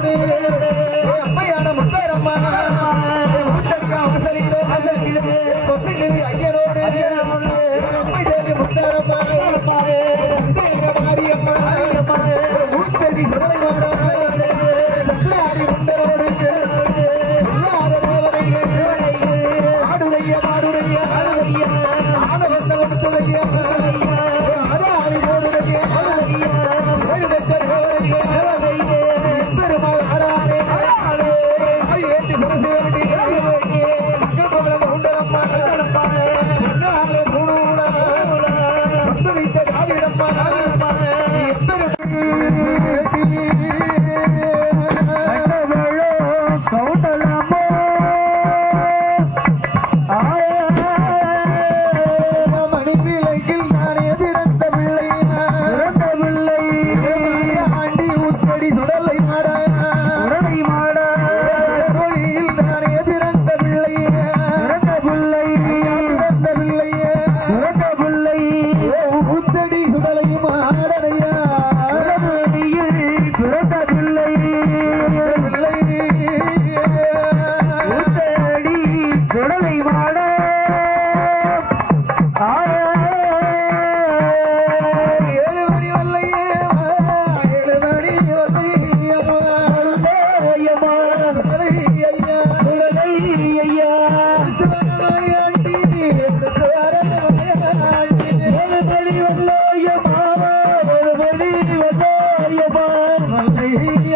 அம்மையான முத்தாரம்மா. அவசரிலே கொசையில் ஐயனோடு அம்மை தேவி முத்தாரம்மா மாரியம்மா ஊத்தடி சுடலை மாடா Yeah. para நாளையும் ஆடனையா பிறந்த பிள்ளை ஐயா नहीं